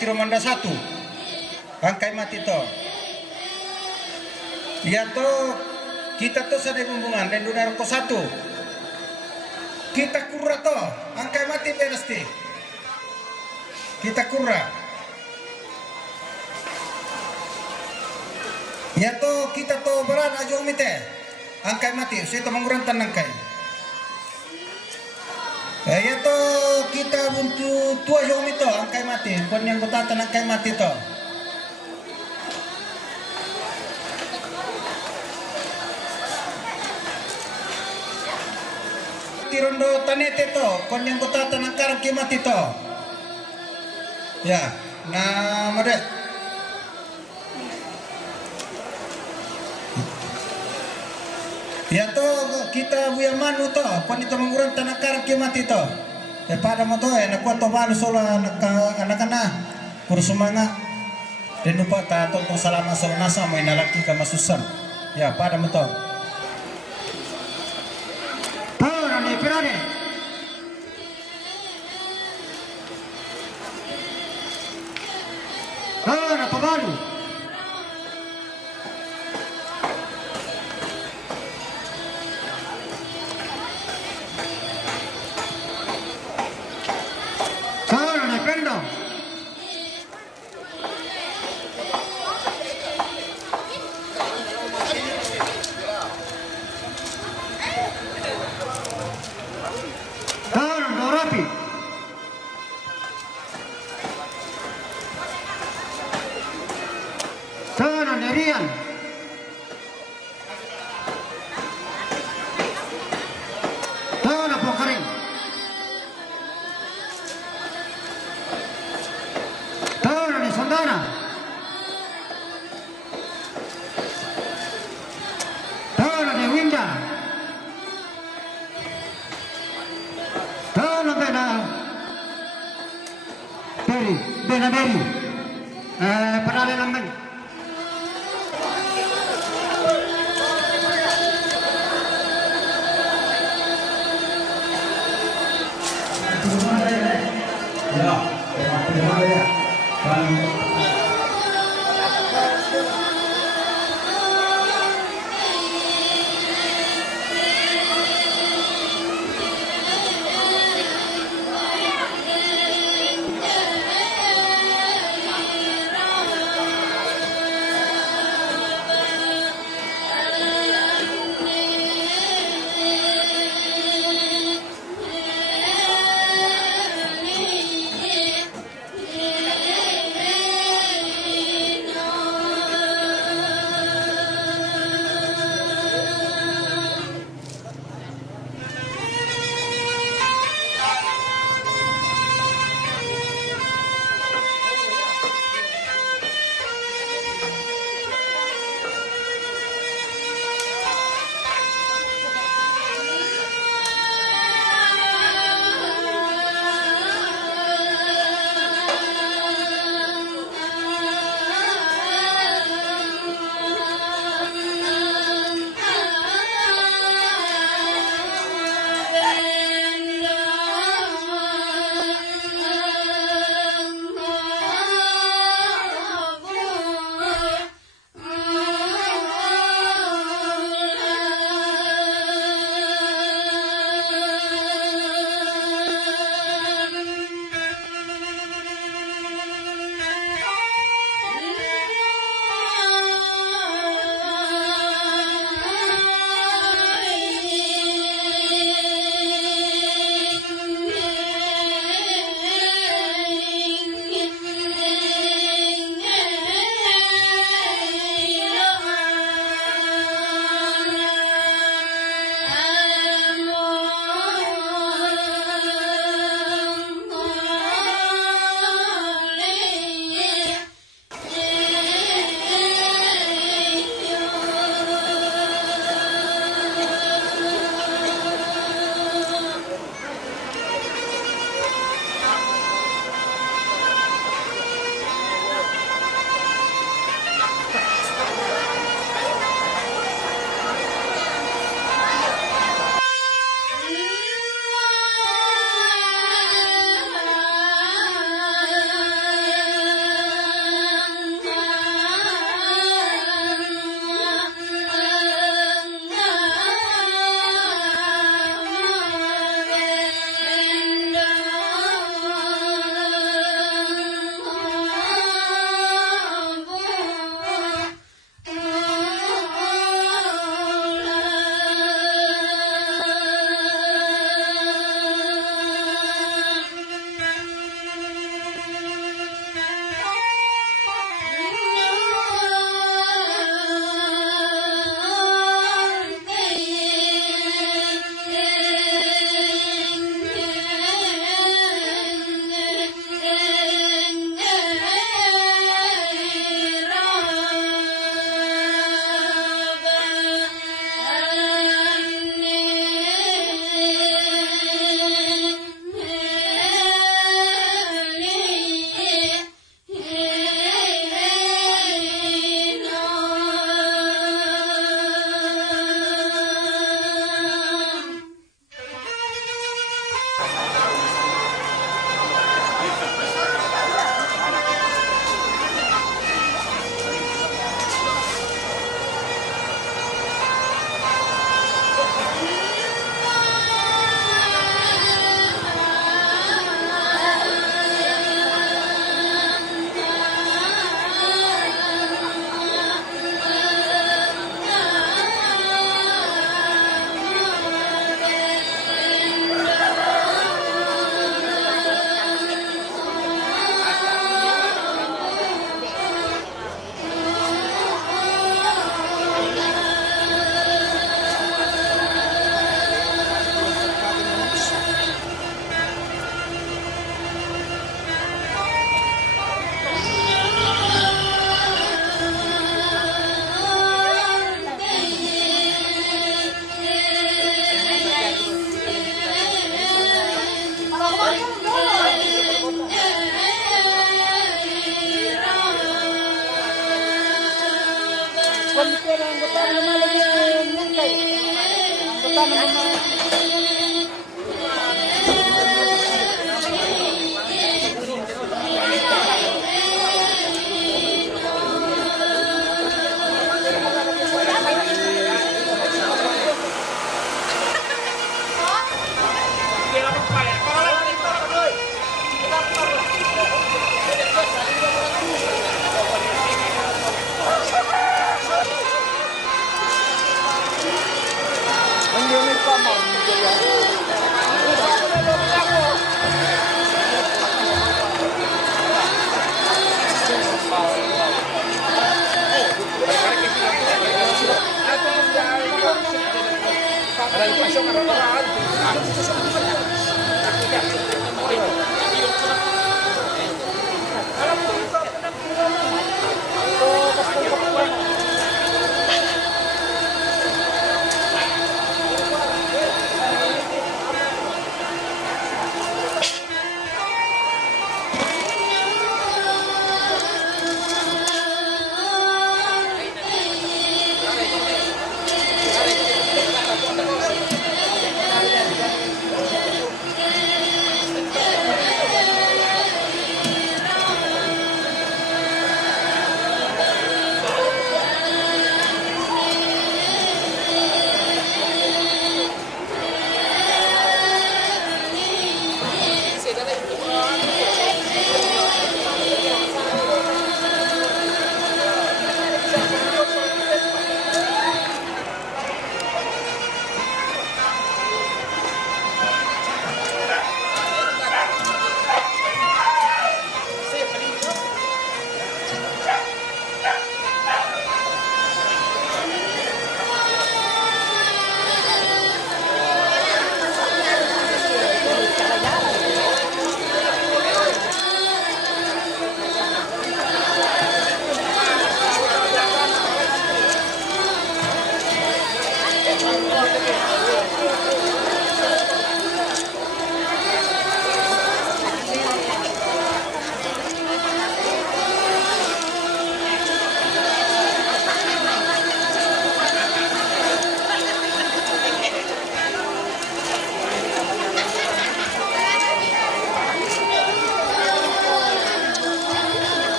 Tiromanda 1 angkai mati to ya to kita to sadai bumbungan dan dunar ko 1 kita kurra to angkai mati berasti kita kurra ya to kita to beran ajo mite angkai mati saya to mengurantan angkai ya to kita buntu tua jom itu angkai mati kon yang kutatan angkai mati to tirondo tanete to kon yang kutatan angkar mati to ya nah made ya to kita buya manu to kon itu menguran tanakar mati to pada mo to nak kuat to balu sola anak-anak kurus semangat dan lupa ta to salama sola nasa mo inalaki ka masusan ya pada mo to parane pirane na pabalu Rian Tana Pokaring Tana ni Sandana Tana ni Winda Tana Bena Beri Padale Lamban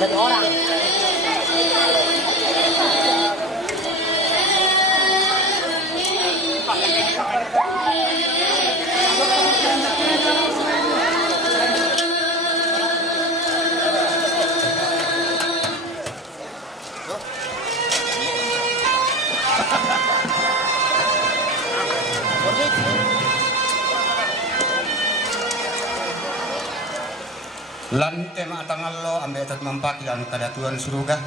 Jadi orang. Lante matangallo ambe atat mampaki lan kadatuan suruga.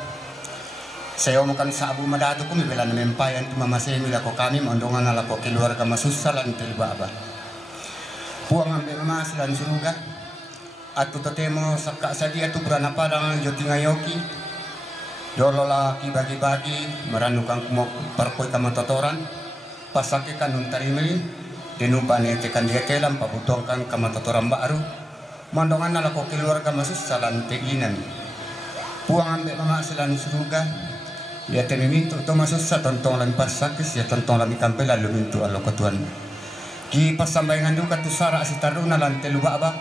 Saya makan sabu madatu kumi belan mempayan tu mamasih mila ko kami mondongan ala ko keluarga masussa lan telbaba. Puang ambe mamas lan suruga. Atu totemo sakka sadia tu berana padang joti ngayoki. Dolola ki bagi-bagi meranukang kumok parpoi kamatotoran. Pasake kanun tarimeli denupane tekan dia kelam pabutongkan kamatotoran baru. Mandongan ala ko keluarga masus salan teginan. Puang ambek mama salan suruga. Ya temi mintu to masus sa tontong lan pasakis ya tontong lan ikampe lalu mintu alo katuan. Ki pasambayangan duka tu sara sitaruna lan telu baba.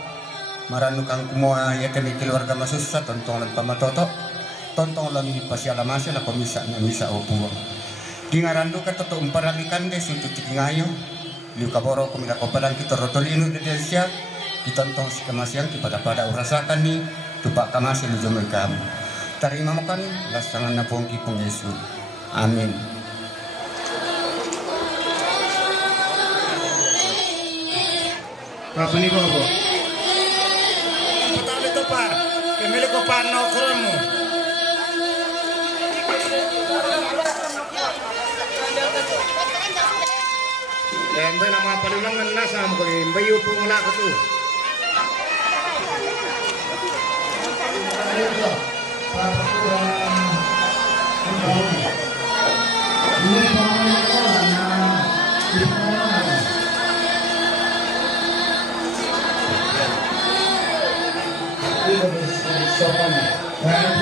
Maranukang kumoa ya temi keluarga masus sa tontong lan pamatoto. Tontong lan pasiala masya la komisa na misa o puang. Ki ngarandu ka toto umparalikan de suntu tikingayo. Liu kaboro kumila ko palang kita rotolino de desya. Ditontong si kemasian pada urasakan ni tupak kamasi lu jomel kamu. Tarima makan lasangan na pong kipong Yesus. Amin. Apa ni bobo? Patali to par. Kemele ko pano kromo. Dan nama palulangan nasa mo ko bayu po mula ko tu. Nah,